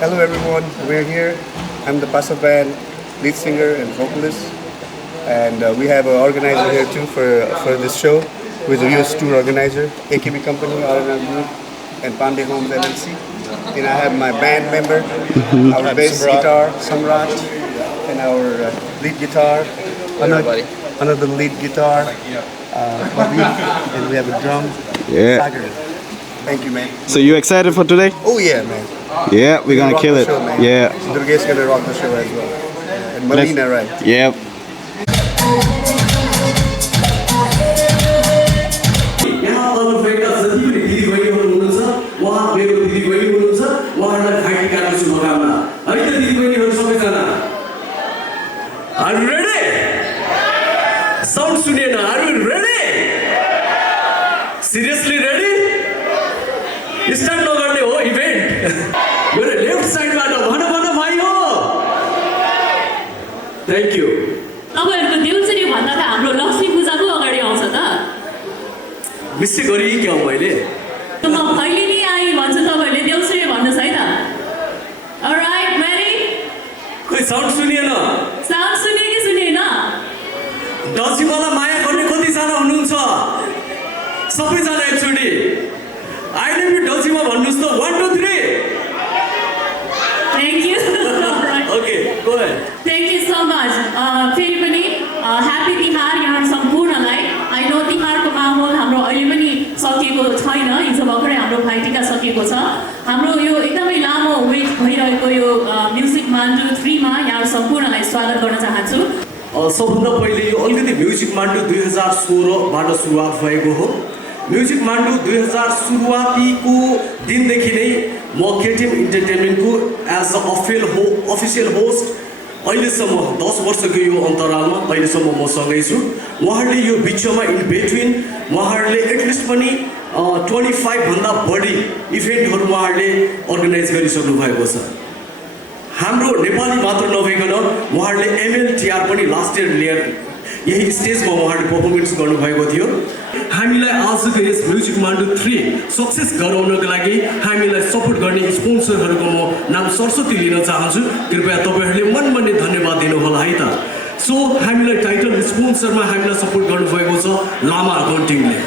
Hello everyone, we're here. I'm the Pasa Band lead singer and vocalist, and we have an organizer here too for this show, who is a US tour organizer, AKB Company, R&R Group, and Pandey Homes LLC. And I have my band member, our bass guitar, Samrat, and our lead guitar, another lead guitar, Bobby, and we have a drum, Sagar. Thank you, man. So you excited for today? Oh yeah, man. Yeah, we're gonna kill it. Show, man. Yeah. Durge's gonna rock the show as well. And Melina, right? Yep. Are you ready? Sound सुनिएन. Are you ready? Seriously ready? Start नगर्ने हो event. मेरो left साइडबाट भन भाइ हो. Thank you. तपाईहरुको देउसुरे भन्दा त हाम्रो लक्ष्मी पूजाको अगाडि आउँछ त. मिस्टेक गरे के हो मैले? त म भैलेनी आई भन्छु तपाईहरुले देउसुरे भन्नुस् है त. Alright, ready? खोइ साउन्ड सुनिएन. साउन्ड सुने कि सुनेन? दसैँलाई माया गर्ने कतिजना हुनुहुन्छ? सबैजना एकचोटि. I love you दसैँमा भन्नुस् त 1 2 3. Thank you. Okay, go ahead. Thank you so much. फेरि पनि ह्यापी तिहार यहाँ सम्पूर्णलाई. आई नो तिहारको माहौल हाम्रो अहिले पनि सकिएको छैन. हिजो भर्खरै हाम्रो भाइटिका सकिएको छ. हाम्रो यो एकदमै लामो वेट भइरहेको यो म्युजिक मान्डु 3 मा यहाँ सम्पूर्णलाई स्वागत गर्न चाहन्छु. सबभन्दा पहिले यो अलिकति म्युजिक मान्डु 2016 बाट सुरुवात भएको हो. म्युजिक मान्डु 2000 सुरुवातीको दिनदेखि नै म केटिएम इन्टरटेनमेन्टको एज अ अफिसियल होस्ट अहिलेसम्म 10 वर्षको यो अन्तरालमा अहिलेसम्म म सँगै छु. उहाँहरूले यो बिचमा इन बिट्विन उहाँहरूले एटलिस्ट पनि 25 भन्दा बढी इभेन्टहरू उहाँहरूले अर्गनाइज गरिसक्नु भएको छ. हाम्रो नेपाली मात्र नभइकन उहाँहरूले एमएलटिआर पनि लास्ट इयर लिएर यही स्टेजमा उहाँहरूले पर्फर्मेन्स गर्नुभएको थियो. हामीलाई आजको यस म्युजिक मान्डु 3 सक्सेस गराउनको लागि हामीलाई सपोर्ट गर्ने स्पोन्सरहरूको म नाम सरस्वती लिन चाहन्छु. कृपया तपाईहरूले मनमनै धन्यवाद दिनुहोला है त. सो हामीलाई टाइटल स्पोन्सरमा हामीलाई सपोर्ट गर्नुभएको छ लामा अकाउन्टिङले.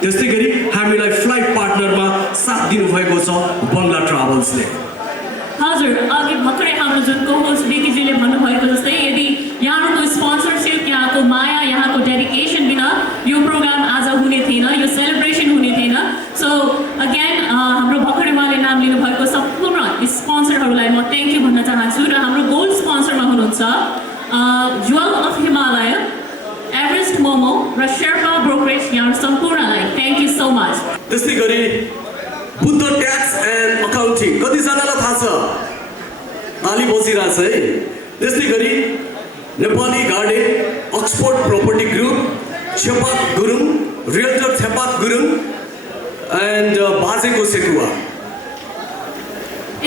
त्यस्तै गरी हामीलाई फ्लाइट पार्टनरमा साथ दिनुभएको छ बङ्गला ट्राभल्सले. हजुर, अघि भर्खरै हाम्रो जुन को-होस्ट बिकीजीले भन्नुभएको जस्तै यदि यहाँको स्पोन्सरसिप, यहाँको माया, यहाँको डेडिकेसन बिना यो प्रोग्राम आज हुने थिएन, यो सेलिब्रेसन हुने थिएन. सो अगेन हाम्रो भर्खरै उहाँले नाम लिनुभएको सम्पूर्ण स्पोन्सरहरूलाई म थ्याङ्क यू भन्न चाहन्छु. र हाम्रो गोल्ड स्पोन्सरमा हुनुहुन्छ jewel of Himalaya, Everest momo र शेर्पा ब्रोकरेज. यहाँ सम्पूर्णलाई थ्याङ्क यू सो मच. त्यस्तै गरी बुद्ध ट्याक्स एन्ड अकाउन्टिङ कतिजनालाई थाहा छ? ताली बसिरहेछ है. त्यस्तै गरी Nepali garden, Oxford property group, Chhepak Gurung, realtor Chhepak Gurung and बाजेको सेकुवा.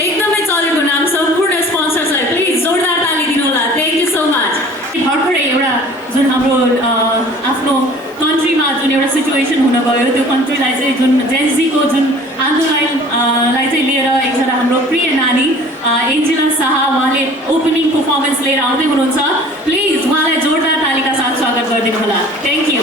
एकदमै चलेको नाम. सम्पूर्ण स्पोन्सर्सलाई प्लिज जोरदार ताली दिनु होला. Thank you so much. भर्खरै एउटा जुन हाम्रो आफ्नो कन्ट्रीमा जुन एउटा सिचुएसन हुन गयो, त्यो कन्ट्रीलाई चाहिँ जुन जेन्जीको जुन आन्दोलनलाई चाहिँ लिएर एकजना हाम्रो प्रिय नानी एन्जेला शाह उहाँले ओपनिङ पर्फर्मेन्स लिएर आउँदै हुनुहुन्छ. प्लिज उहाँलाई जोरदार तालिका साथ स्वागत गरिदिनु होला. Thank you.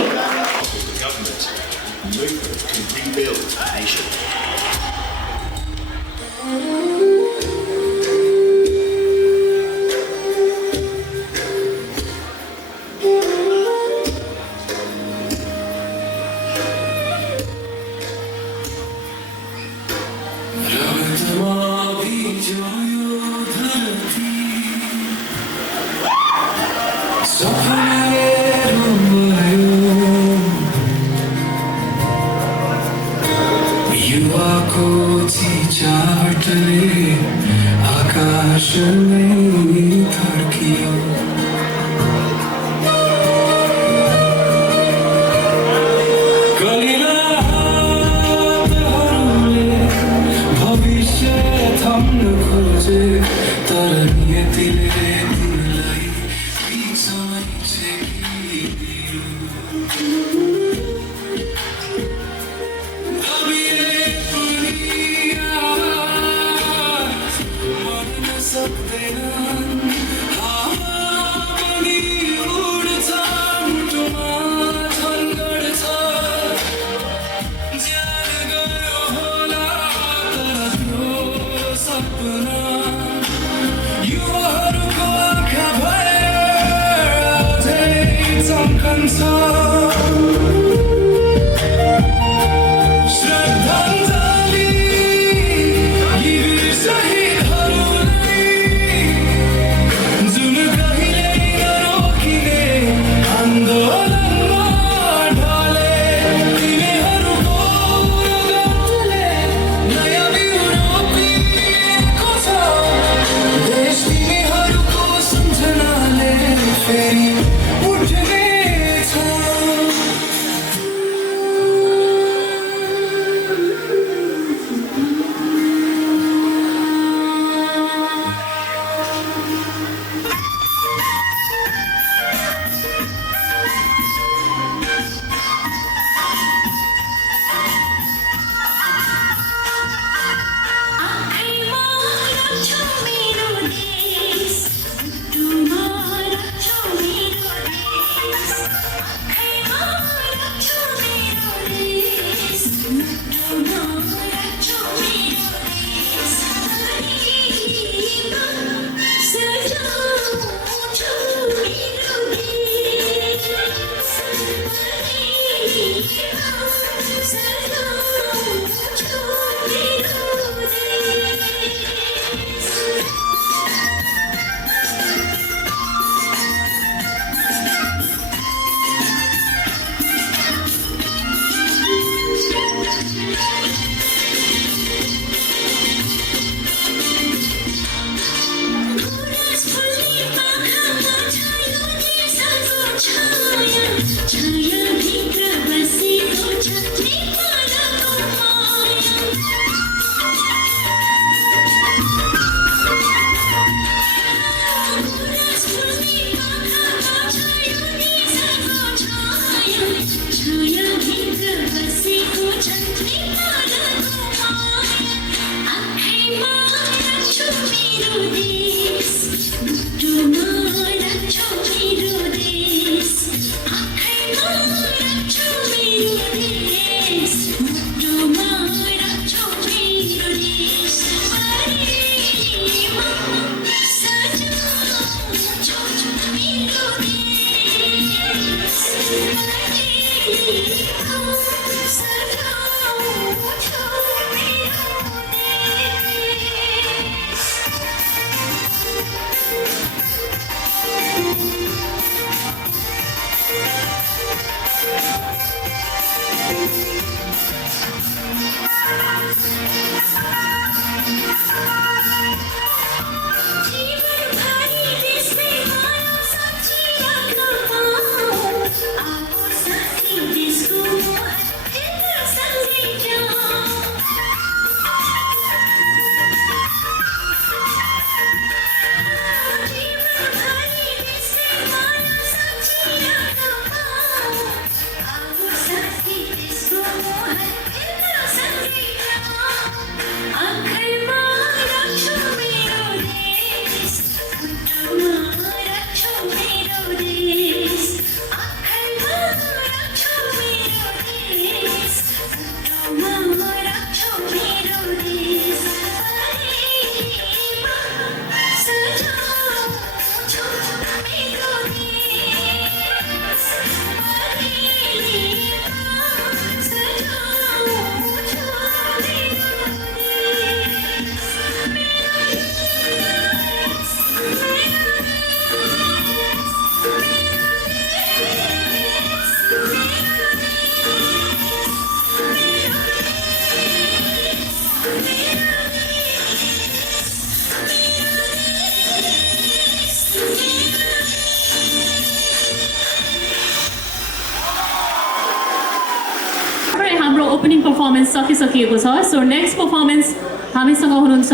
ओपनिङ पर्फर्मेन्स सकिसकिएको छ. सो नेक्स्ट पर्फर्मेन्स हामीसँग हुनुहुन्छ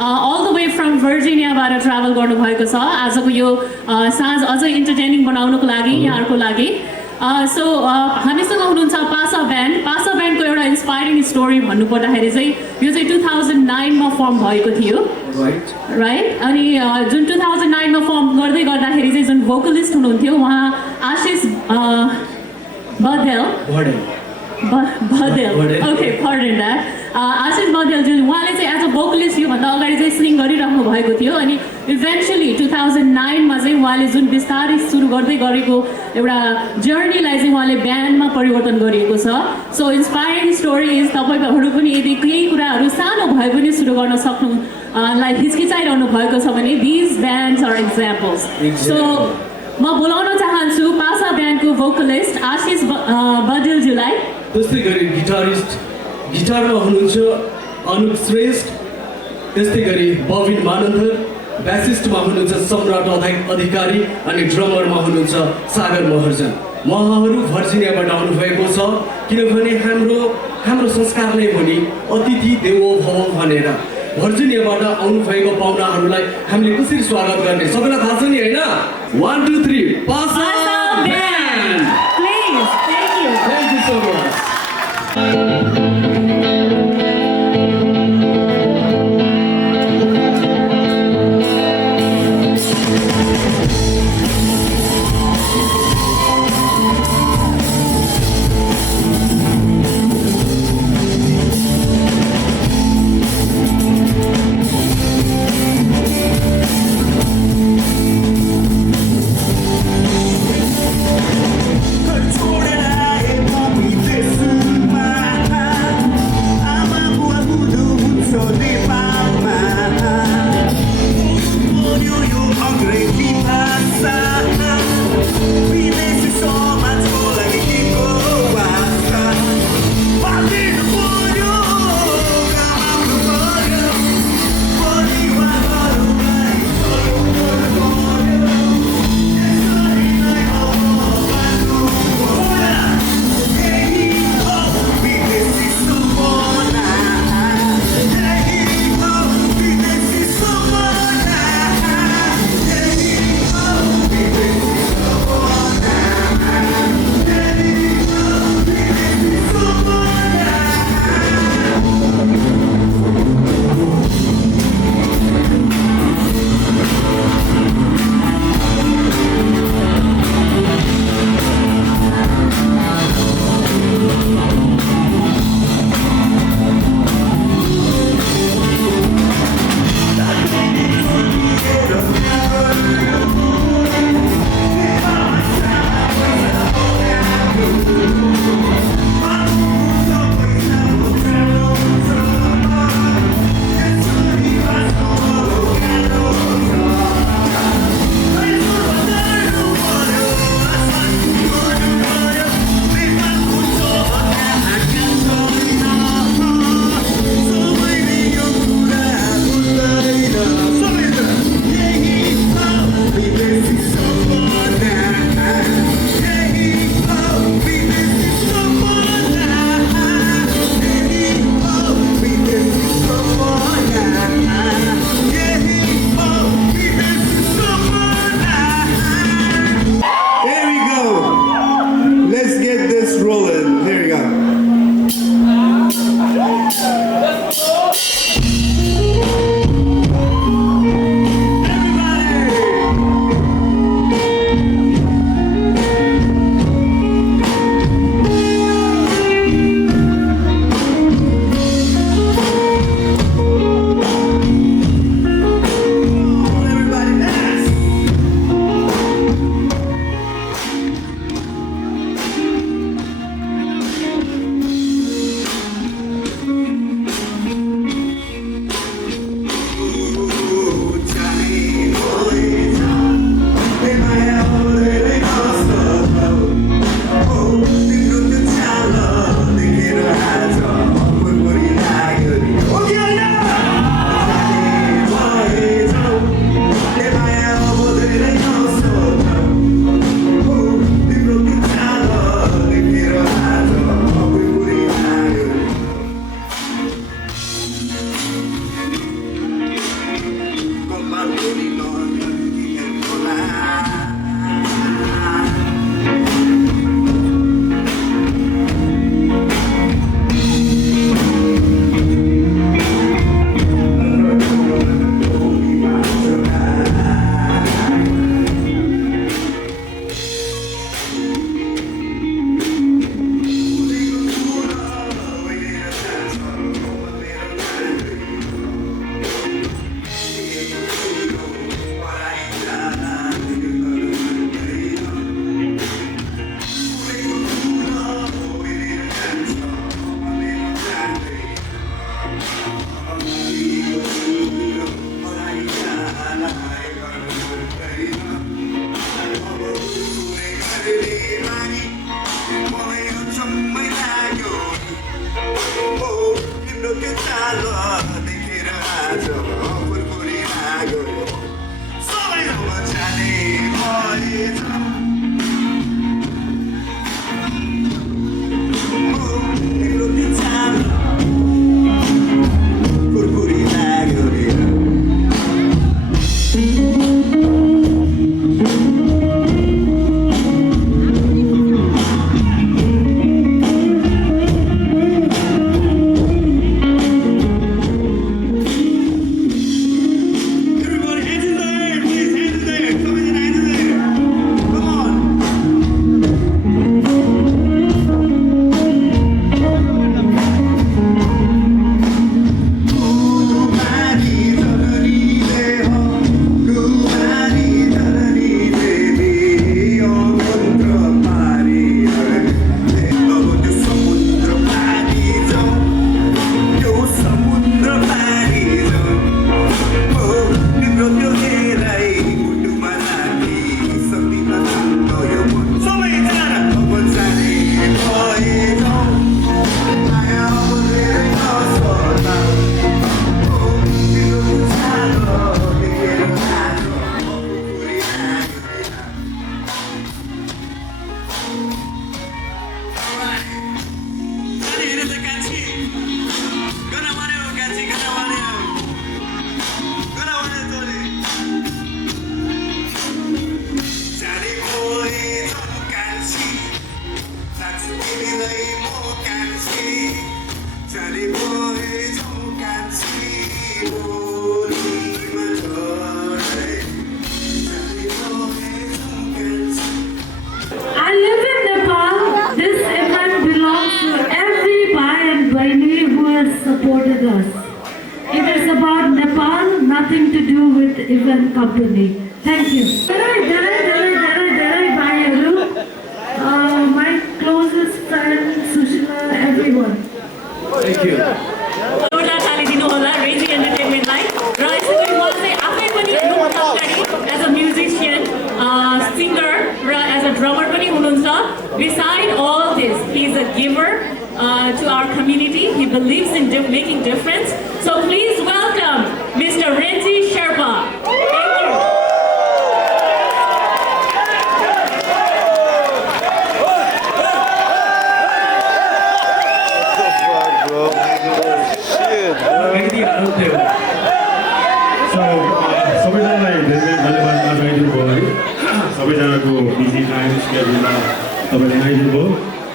अल द वे फ्रम भर्जिनियाबाट ट्राभल गर्नुभएको छ आजको यो साँझ अझै इन्टरटेनिङ बनाउनुको लागि यहाँहरूको लागि. सो हामीसँग हुनुहुन्छ पासा ब्यान्ड. पासा ब्यान्डको एउटा इन्सपायरिङ स्टोरी भन्नुपर्दाखेरि चाहिँ यो चाहिँ 2009मा फर्म भएको थियो, राइट? अनि जुन 2009मा फर्म गर्दै गर्दाखेरि चाहिँ जुन भोकलिस्ट हुनुहुन्थ्यो उहाँ आशिष बदेल, ओके फर्डेन द्याट, आशिष बदेल जुन उहाँले चाहिँ एज अ भोकलिस्ट योभन्दा अगाडि चाहिँ सिङ गरिराख्नु भएको थियो. अनि इभेन्चुली 2009मा चाहिँ उहाँले जुन बिस्तारै सुरु गर्दै गरेको एउटा जर्नीलाई चाहिँ उहाँले ब्यान्डमा परिवर्तन गरिएको छ. सो इन्सपायरिङ स्टोरी इज तपाईँहरू पनि यदि केही कुराहरू सानो भए पनि सुरु गर्न सक्नु लाइक हिचकिचाइरहनु भएको छ भने these bands are examples. So म बोलाउन चाहन्छु पासा ब्यान्डको भोकलिस्ट आशिष बदेलज्यूलाई. त्यस्तै गरी गिटारिस्ट गिटारमा हुनुहुन्छ अनुप श्रेष्ठ, त्यस्तै गरी बबिन मानन्धर, ब्यासिस्टमा हुनुहुन्छ सम्राट अधिकारी अनि ड्रमरमा हुनुहुन्छ सागर महर्जन. उहाँहरू भर्जिनियाबाट आउनुभएको छ किनभने हाम्रो संस्कार नै हो नि अतिथि देवो भव भनेर. भर्जिनियाबाट आउनुभएको पाहुनाहरूलाई हामीले कसरी स्वागत गर्ने सबैलाई थाहा छ नि होइन? 1 2 3 पासा band please. Thank you so much. Control that I am, this छालो देखेर आज फुरफुरी लाग्यो सबै जाने भएछ तिम्रो त्यो छालो फुरफुरी लाग्यो रे I live in Nepal. This event belongs to every Bhai and Baini who has supported us. It is about Nepal, nothing to do with event company. Thank you. My closest friend, Sushila, everyone. Thank you. जोरदार ताली दिनु होला रेजी एन्टरटेनमेन्टलाई र यसै गरी उहाँ चाहिँ आफै पनि योभन्दा अगाडि एज अ म्युजिसियन सिङ्गर र एज अ ड्रमर पनि हुनुहुन्छ beside all this he is a giver to our community he believes in making difference so please welcome mister Renji Sherpa thank you सबैजनालाई धेरै धन्यवाद आइदिनु भयो है सबैजनाको बिजी टाइम स्केड्युलमा तपाईँले आइदिनु भयो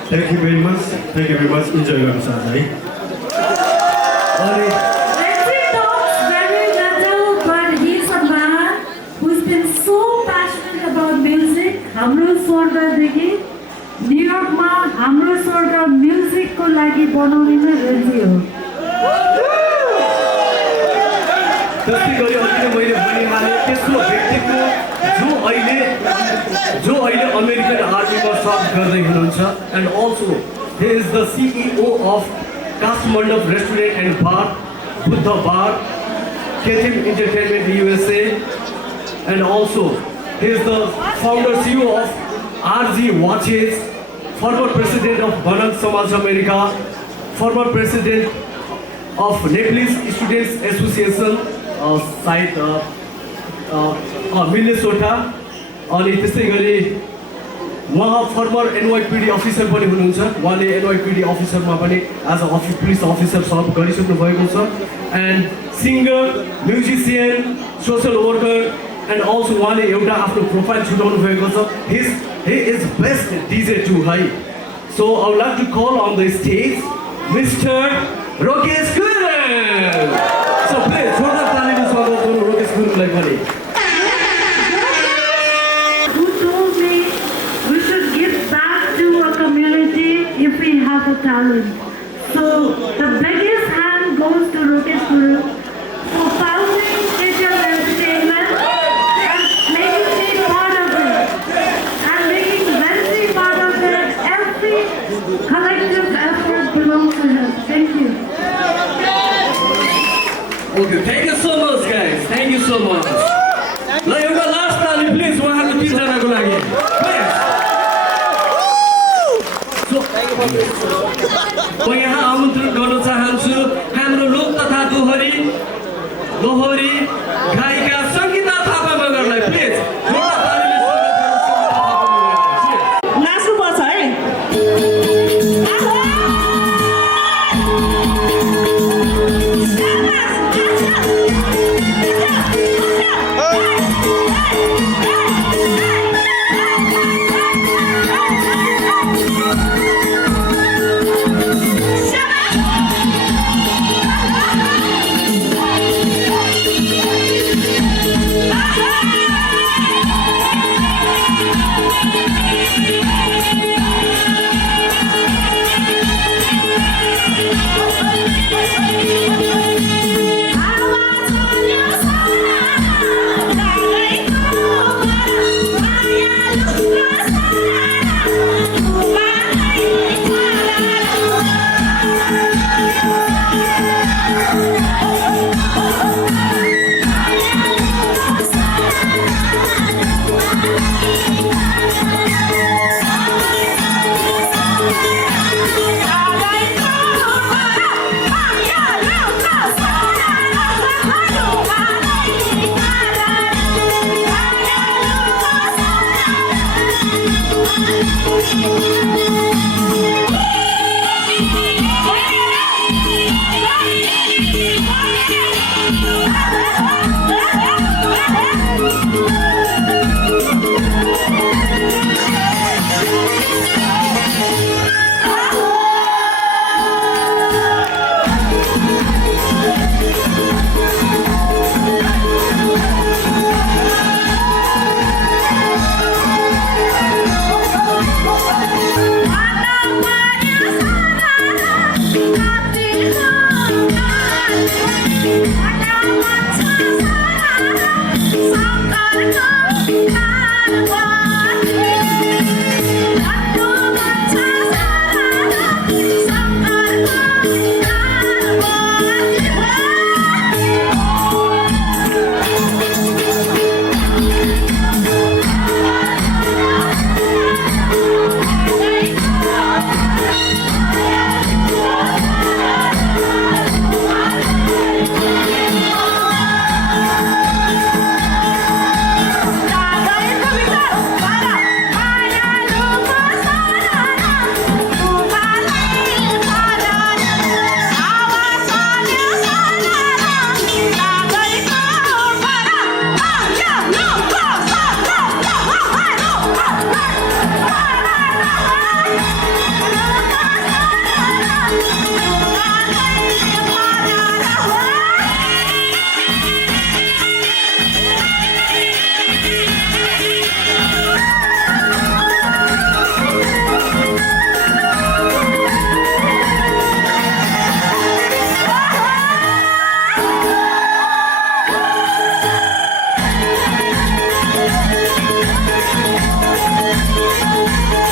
thank you very much enjoy गर्नु साथ है Reggie talks very little, but he's a man who's been so passionate about music. हाम्रो स्वर्गदेखि न्युयोर्कमा हाम्रो स्वर्ग म्युजिकको लागि बनाउने नै रेजी हो जस्तै गरी अघि मैले भनिहालेँ त्यस्तो व्यक्तिको जो अहिले अमेरिकन आर्मीमा सर्भ गर्दै हुनुहुन्छ and also he is the CEO of Kathmandu Restaurant and Bar, Buddha Bar, Ketim Entertainment USA, and also he is the founder CEO of RG Watches, former president of Banan Samaj America, former president of Nepalese Students Association, site Minnesota, अनि त्यसै गरी उहाँ former NYPD officer पनि हुनुहुन्छ उहाँले NYPD अफिसरमा पनि as a police officer serve गरिसक्नु भएको छ and singer musician social worker and also उहाँले एउटा आफ्नो प्रोफाइल छुटाउनु भएको छ he is best DJ too है so I would like to call on the stage Mr. Rokesh Gurung so please जोरदार तालीले स्वागत गरौँ रोकेश गुरुङलाई पनि if we have a talent. So the biggest hand goes to Rokesh Gurung for founding KTM Entertainment and making me part of it and making Renzi part of it. Every collective effort belongs to him. Thank you. Okay, thank you so much guys. Thank you so much. Now you got last time please उहाँहरु 30 जनाको लागि. Please. म यहाँ आमन्त्रण गर्न चाहन्छु हाम्रो लोकतन्त्र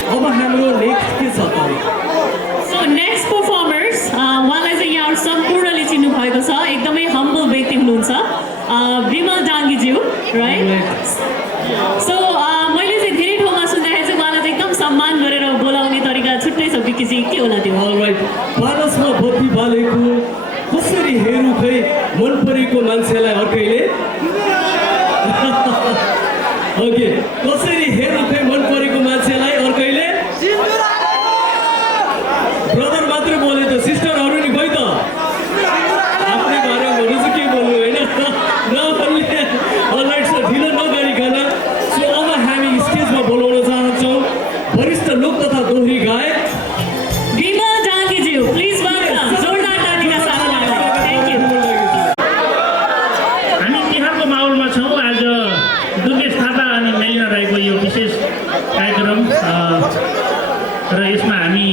अब हाम्रो नेक्स्ट के छ त So next performers, उहाँलाई चाहिँ यहाँ सम्पूर्णले चिन्नु भएको छ, एकदमै हम्बल व्यक्ति हुनुहुन्छ, विमल डाङ्गीज्यू, राइट? सो मैले चाहिँ धेरै ठाउँमा सुन्दाखेरि चाहिँ उहाँलाई चाहिँ एकदम सम्मान गरेर बोलाउने तरिका छुट्टै छ, विकिजी के होला त्यो? अलराइट, पारसमा बत्ती बालेको कसरी हेर्नु खै मन परेको मान्छेलाई अर्कैले ओके, कसरी हेर्नु खै मन परेको मान्छेलाई अर्कैले ब्रदर मात्रै बोले त सिस्टरहरू नि गइ त आफ्नै घरमा भन्नु चाहिँ के बोल्नु होइन नभन्ने अलराइट सर ढिलो नगरिकन सो अब हामी स्टेजमा बोलाउन चाहन्छौँ वरिष्ठ लोक तथा दोहोरी गायक विमल डाङ्गीज्यू, प्लिज वेलकम, जोरदार तालीका साथ उहाँलाई। Thank you. हामी तिहारको माहौलमा छौँ। आज दुर्गेश थापा अनि मेलिना राईको यो विशेष कार्यक्रम र यसमा हामी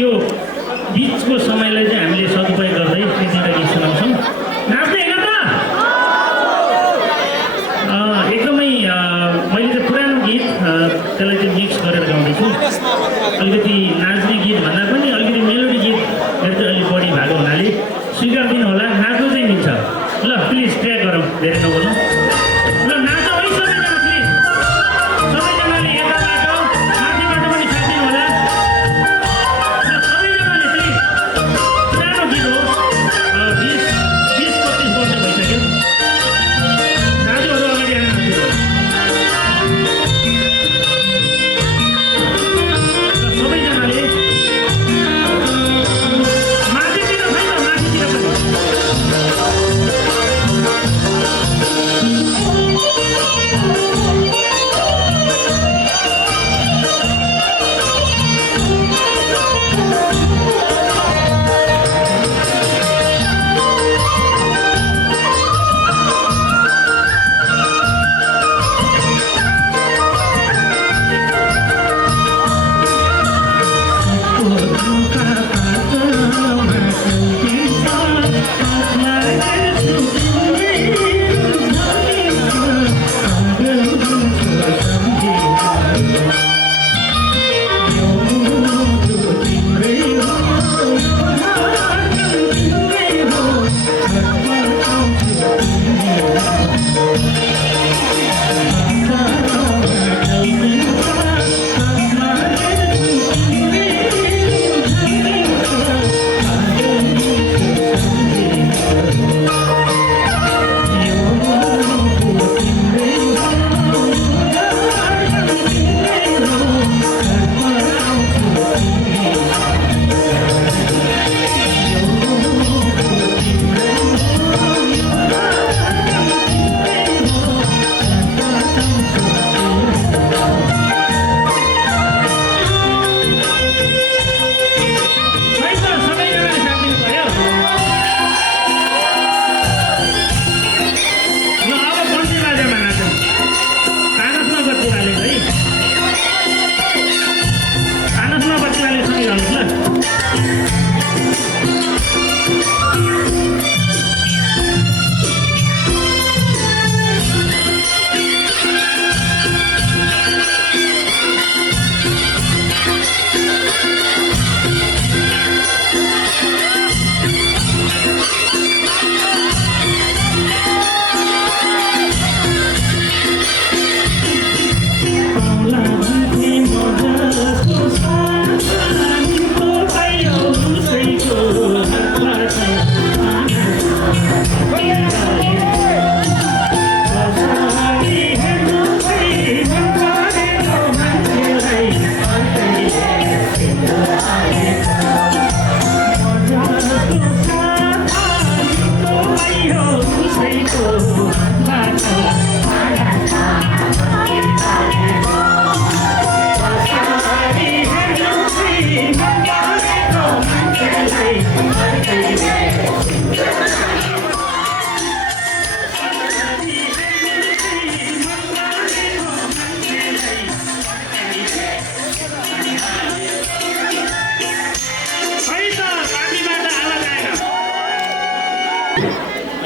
यो बिचको समयलाई चाहिँ हामीले सदुपयोग गर्दै एक दुईवटा गीत सुनाउँछौँ। नाच्दै होइन त? एकदमै मैले चाहिँ पुरानो गीत त्यसलाई चाहिँ मिक्स गरेर गाउँदैछु। अलिकति नाच्ने गीत भन्दा पनि अलिकति मेलोडी गीत मेरो चाहिँ अलिक बढी भएको हुनाले स्वीकार दिनु होला। नाच्नु चाहिँ मिल्छ। ल प्लिज ट्र्याक गरौँ, धेरै नबोल्नु। ल नाच है सबैजना प्लिज। सबैजनाले यताबाट माथिबाट पनि साथ दिनु होला। ल सबैजनाले प्लिज। पुरानो गीत हो, 20-25 वर्ष भइसक्यो। दाजुहरू अगाडि आउनु सक्यो। सबैजनाले माथितिर खै त, माथितिर पनि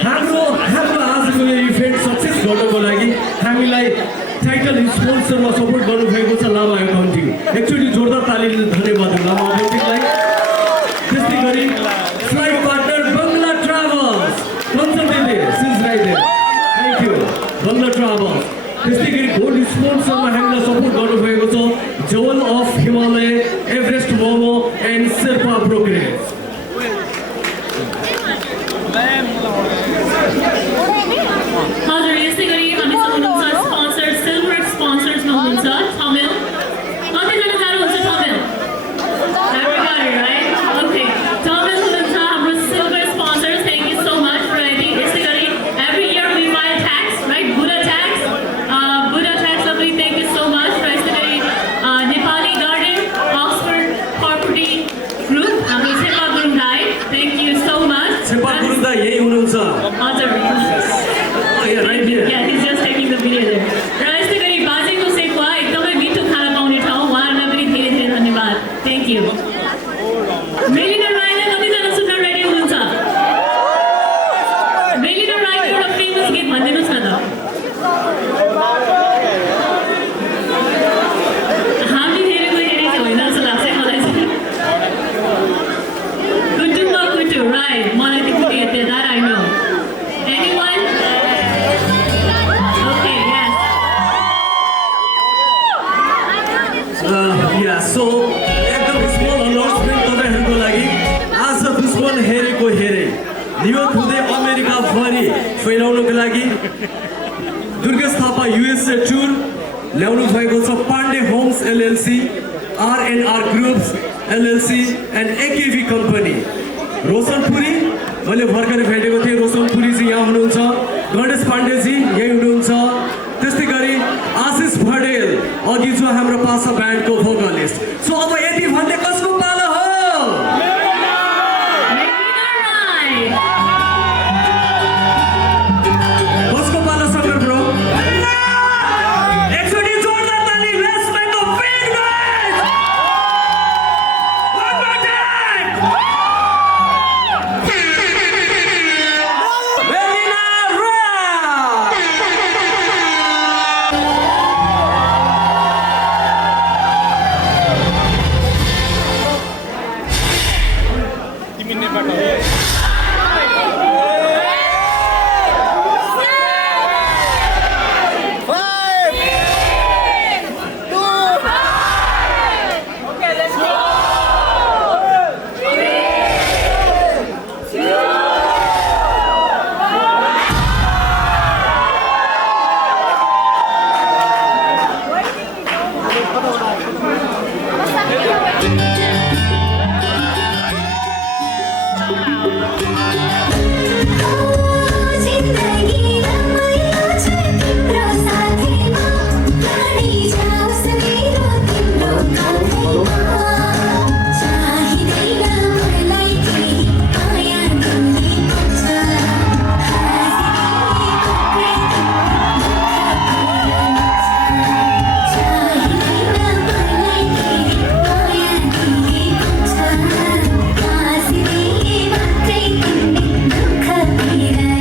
हाम्रो आजको यो इभेन्ट सक्सेस गर्नको लागि हामीलाई टाइटल स्पोन्सरमा सपोर्ट गर्नुभएको छ लामा एकाउन्टिङ। एकचोटि जोरदार तालीले धन्यवाद लामा एकाउन्टिङलाई। त्यस्तै गरी फ्लाइट पार्टनर बङ्गला ट्राभल्स कन्सल्टेन्टले since right there, thank you Bangla travels. त्यस्तै गरी गोल्ड स्पोन्सरमा हामीलाई सपोर्ट गर्नुभएको छ jewel of Himalaya, Everest momo and Sherpa brokerage. हजुर यसै गरी हामीसँग हुनुहुन्छ स्पोन्सर सिल्भर स्पोन्सर्समा हुनुहुन्छ तमिल। कतिजना जानुहुन्छ Tamil? Everybody, right? Okay. Tamil हुनुहुन्छ हाम्रो silver sponsors. Thank you so much for writing. यसै गरी every year we file tax, right? Buddha tax lovely. Thank you so much. यसै गरी Nepali garden, Oxford Property Group, हाम्रो सेपा गुरुङ दाइ। Thank you so much. सेपा Gurung दाइ यही हुनुहुन्छ। हजुर। Right here. Yeah, he's just taking the video there. र यसै गरी बाजेको सेवा एकदमै मिठो खाना पाउने ठाउँ, उहाँहरूलाई पनि धेरै धेरै धन्यवाद। Thank you. मेलिना राईलाई कतिजना सुन्न रेडी हुनुहुन्छ? मेलिना राईको एउटा फेमस गीत भनिदिनुहोस् न त। हामी धेरैको हेरेको होइन जस्तो लाग्छ मलाई चाहिँ। कुटुम्बा कुटु, राइट। मलाई त्यो कुटु यति that I know. Anyone? Okay, yes. So एकदम स्मल अनाउन्समेन्ट तपाईँहरूको लागि। आज दुश्मन हेरेको हेरे न्युयोर्क हुँदै अमेरिका भरि फैलाउनको लागि दुर्गेश थापा USA टुर ल्याउनु भएको छ। Pande homes LLC, R&R groups LLC and AKV company. Roshanpuri मैले भर्खरै भेटेको थिएँ, रोशनपुरीजी यहाँ हुनुहुन्छ। गणेश पाण्डेजी यही हुनुहुन्छ। त्यस्तै गरी आशिष भडेल अघि जो हाम्रो पासा ब्यान्डको भोकलिस्ट। सो अब यति भन्दै कसको पालो हो? कसको पालो शङ्कर ब्रो? एकचोटि जोरदार ताली। Let's make a big noise. One more time. Melina Ray. Kasih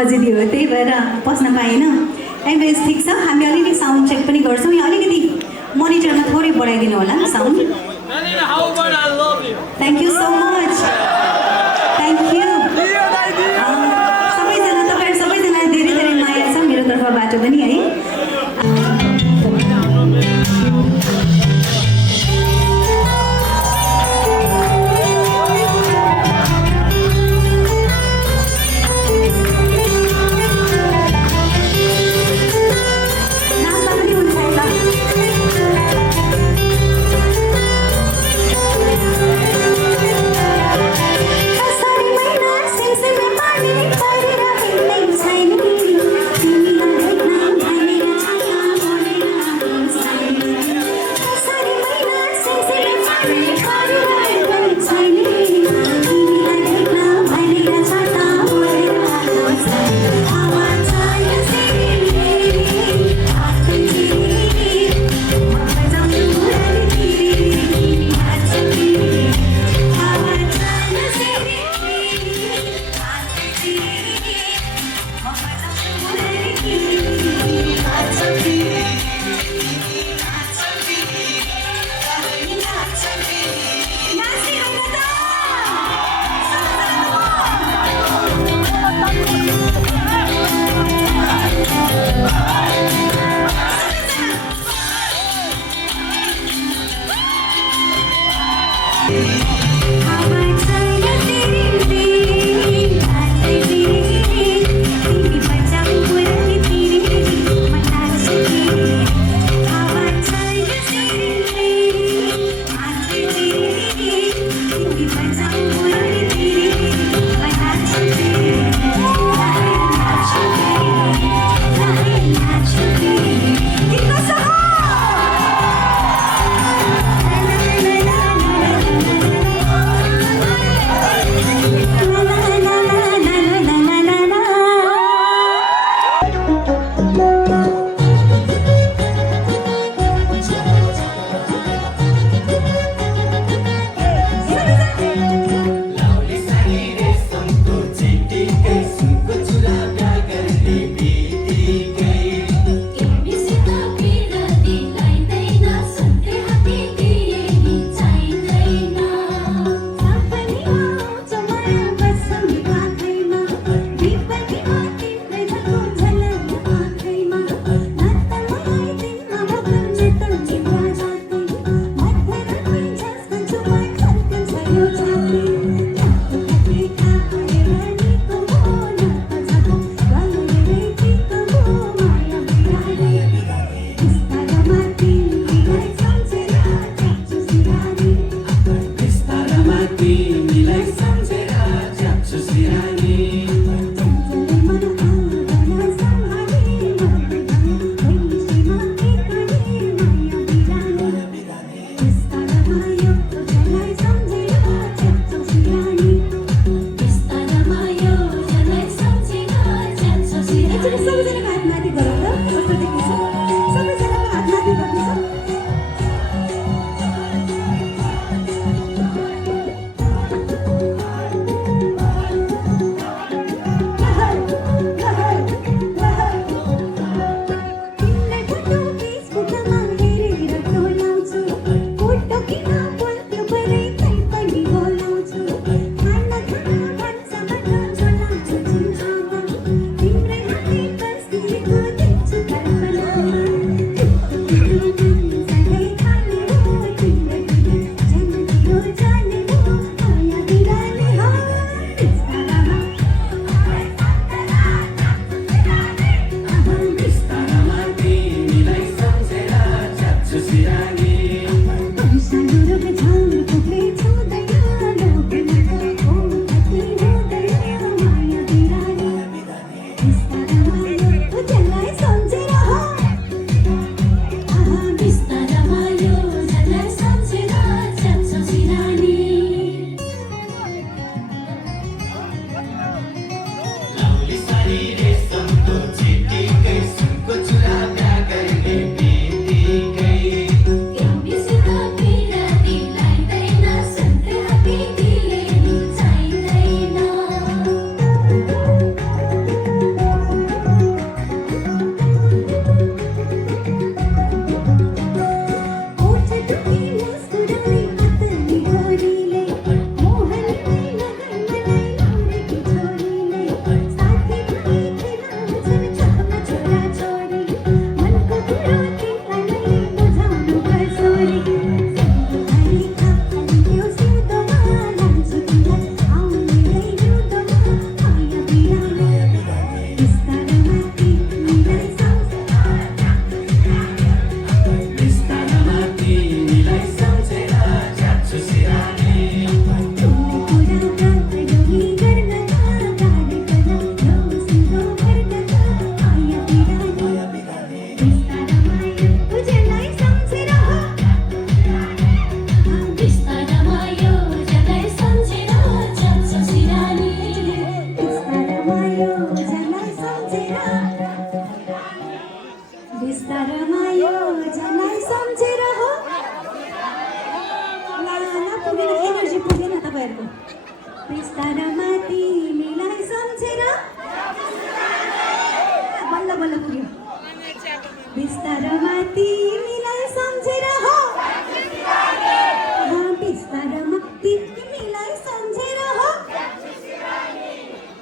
बजिदियो त्यही भएर पस्न पाएन एभरेज ठिक छ हामी अलिकति साउन्ड चेक पनि गर्छौँ यहाँ अलिकति मोनिटरमा थोरै बढाइदिनु होला sound thank you so much thank you सबैजना तपाईँहरू सबैजना धेरै धेरै माया छ मेरो तर्फबाट पनि है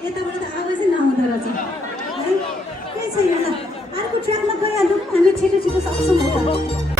यताबाट त आवाजै नहुँदो रहेछ है केही छैन ल अर्को ट्र्याकमा गइहालौँ हामी छिटो छिटो सक्छौँ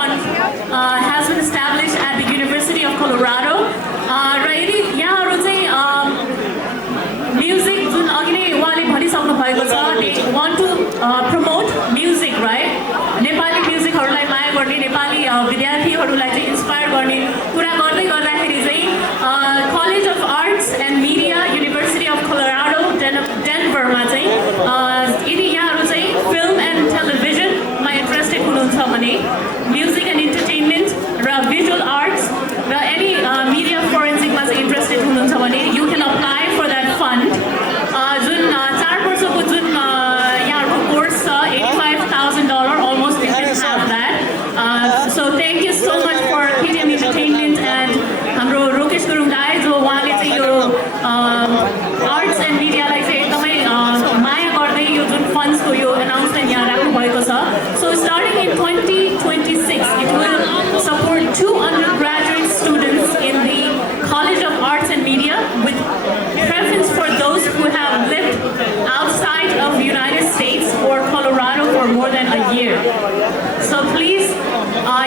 fund has been established at the University of Colorado. र यदि यहाँहरू चाहिँ म्युजिक जुन अघि नै उहाँले भनिसक्नु भएको छ, they want to promote music, right? Nepali म्युजिकहरूलाई माया गर्ने, नेपाली विद्यार्थीहरूलाई चाहिँ इन्स्पायर गर्ने कुरा गर्दै गर्दाखेरि चाहिँ college of arts and media university of Colorado डेनभरमा चाहिँ यदि यहाँहरू चाहिँ फिल्म एन्ड टेलिभिजनमा इन्ट्रेस्टेड हुनुहुन्छ भने म्युजिक एन्ड इन्टरटेनमेन्ट र भिजुअल आर्ट्स र एनी मिडिया फोरेन्सिकमा चाहिँ इन्ट्रेस्टेड हुनुहुन्छ भने you can apply for that fund जुन 4 वर्षको जुन यहाँहरूको कोर्स छ $85,000 almost you can have that. So thank you so much for KTM Entertainment and हाम्रो रोकेश गुरुङ दाइ जो उहाँले चाहिँ यो आर्ट्स एन्ड मिडियालाई चाहिँ एकदमै माया गर्दै यो जुन फन्ड्सको यो अनाउन्समेन्ट यहाँ राख्नु भएको छ. So starting in 2026 it will support 2 undergraduate students in the College of Arts and Media with preference for those who have lived outside of the United States or Colorado for more than a year. So please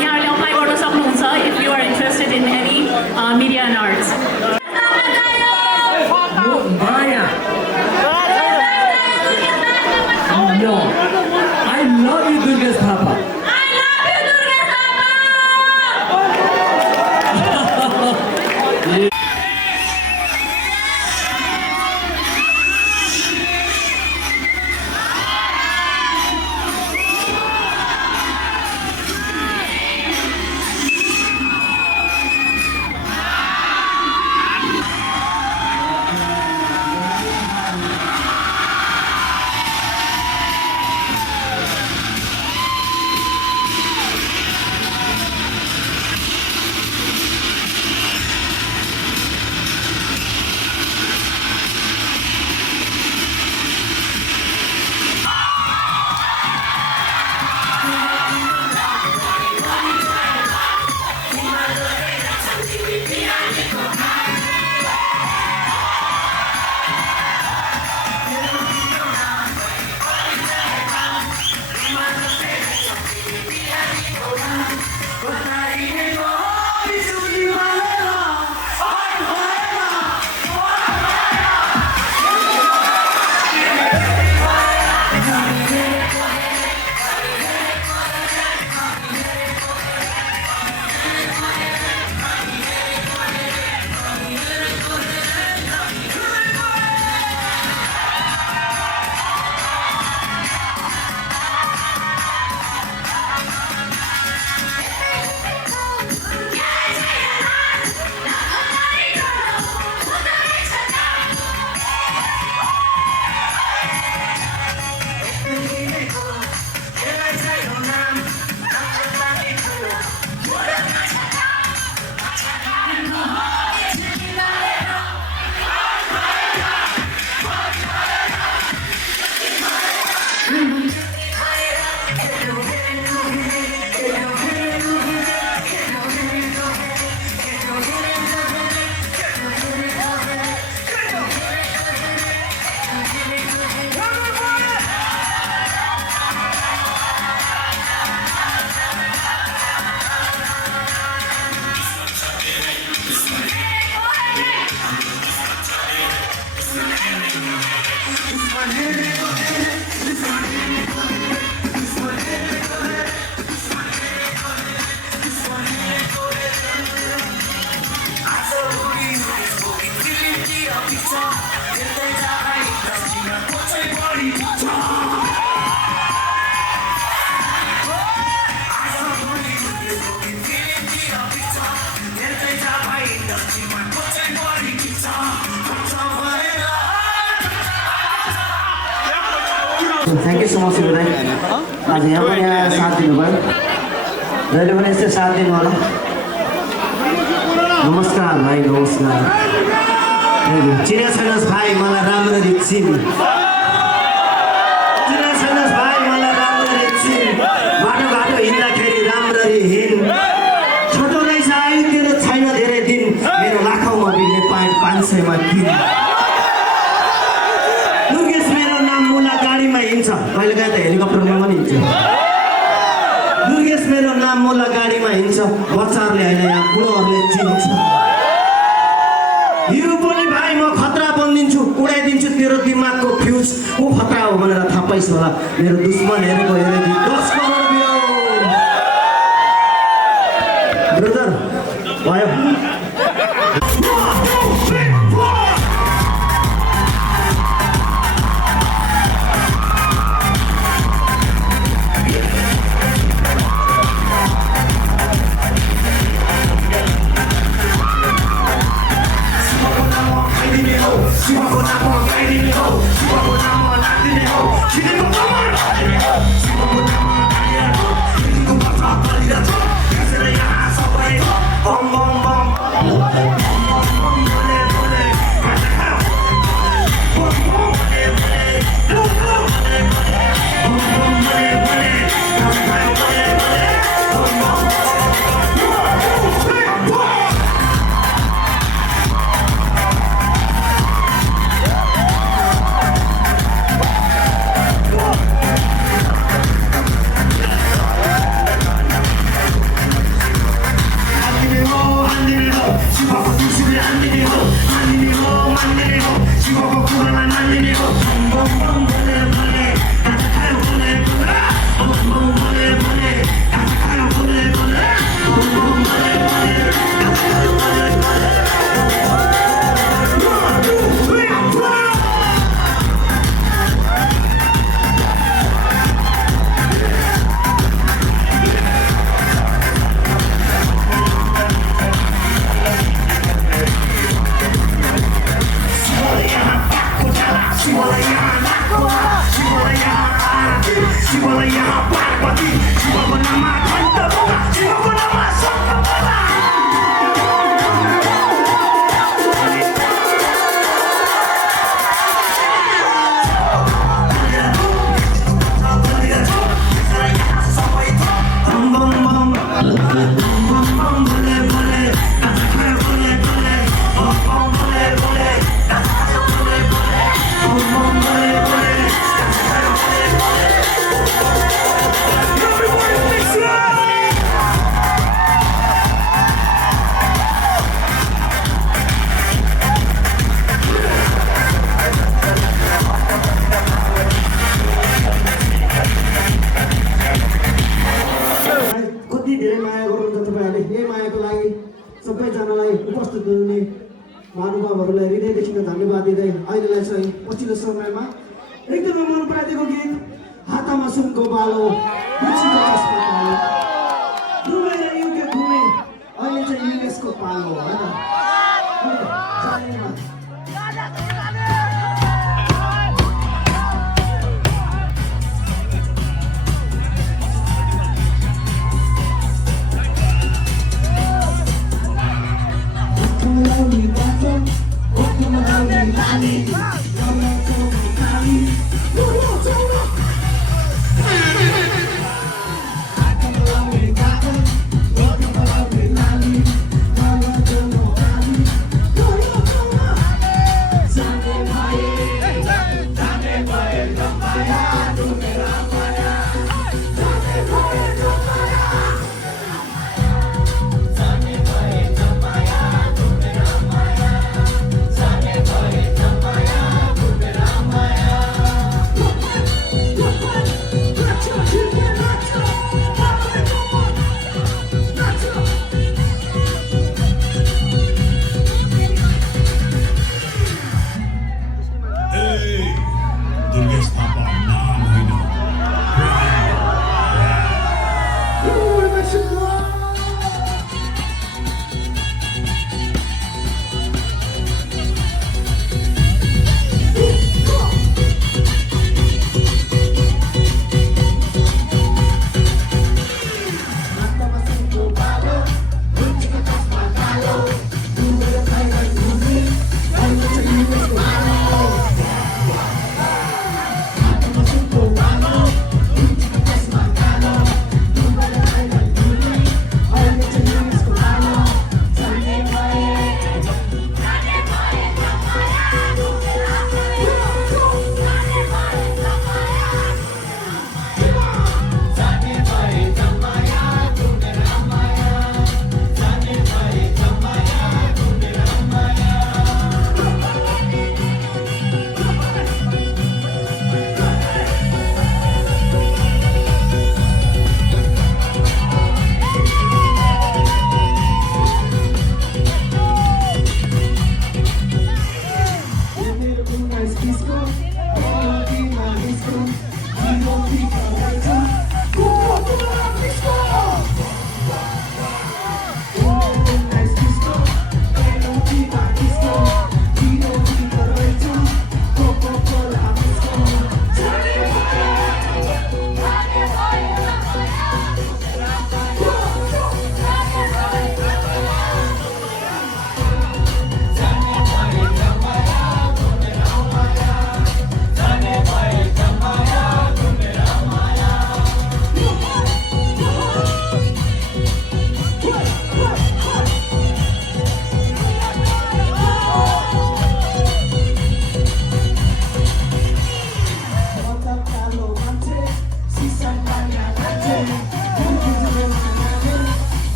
यहाँहरूले apply गर्न सक्नुहुन्छ if you are interested in any media and arts. Maya. No. I love you, Durgesh Thapa. I love you, Durgesh Thapa. Thank you so much दाइ आज यहाँ पनि यहाँ साथ दिनुभयो जहिले पनि यस्तै साथ दिनु होला नमस्कार भाइ नमस्कार चिना छैनस् भाइ मलाई राम्ररी चिन चिना छैनस् भाइ मलाई राम्ररी चिन बाटो बाटो हिँड्दाखेरि राम्ररी हिँड छोटो रहेछ आयु तेरो छैन धेरै दिन मेरो लाखौँमा बिग्ने प्यान्ट 500 मा किन दुर्गेश मेरो नाम मुला गाडीमा हिँड्छ कहिले काहीँ त हेलिकप्टरमा पनि हिँड्छ दुर्गेश मेरो नाम मुला गाडी गाडीमा हिँड्छ बच्चाहरूले होइन यहाँ बुढोहरूले चिन्छ यो पनि भाइ म खतरा बनिदिन्छु उडाइदिन्छु तेरो दिमागको फ्युज ऊ खतरा हो भनेर थाहा पाइस् होला मेरो दुश्मनहरूको हेरेदेखि 10 करोड दियो ब्रदर भयो सबैजनालाई उपस्थित हुनुहुने महानुभावहरूलाई हृदयदेखि धन्यवाद दिँदै अहिलेलाई चाहिँ पछिल्लो समयमा एकदमै मन पराएको गीत हातमा सुनको बालो बिचीको चस्मा कालो डुबेर युके घुमे अहिले चाहिँ युएसको पालो होइन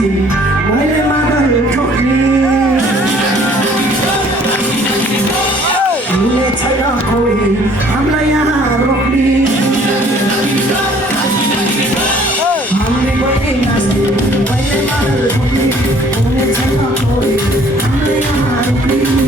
पछि मैले मादल ठोक्ने हुने छैन कोही हामीलाई यहाँ रोक्ने हामीले पनि नाच्ने मैले मादल ठोक्ने हुने छैन कोही हामीलाई यहाँ रोक्ने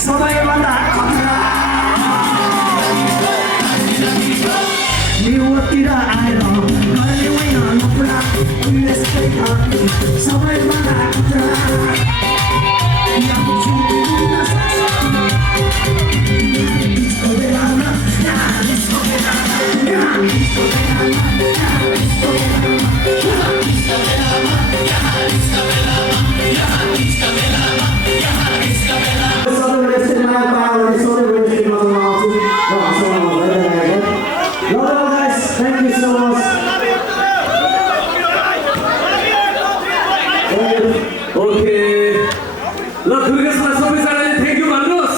सबैभन्दा खतरा युवकतिर आएर गर्ने होइन नपुरा युएसकै हामी सबैभन्दा खतरा Thank you so much. Okay. Look, Durgasma, सबैजनाले thank you भन्नुस्.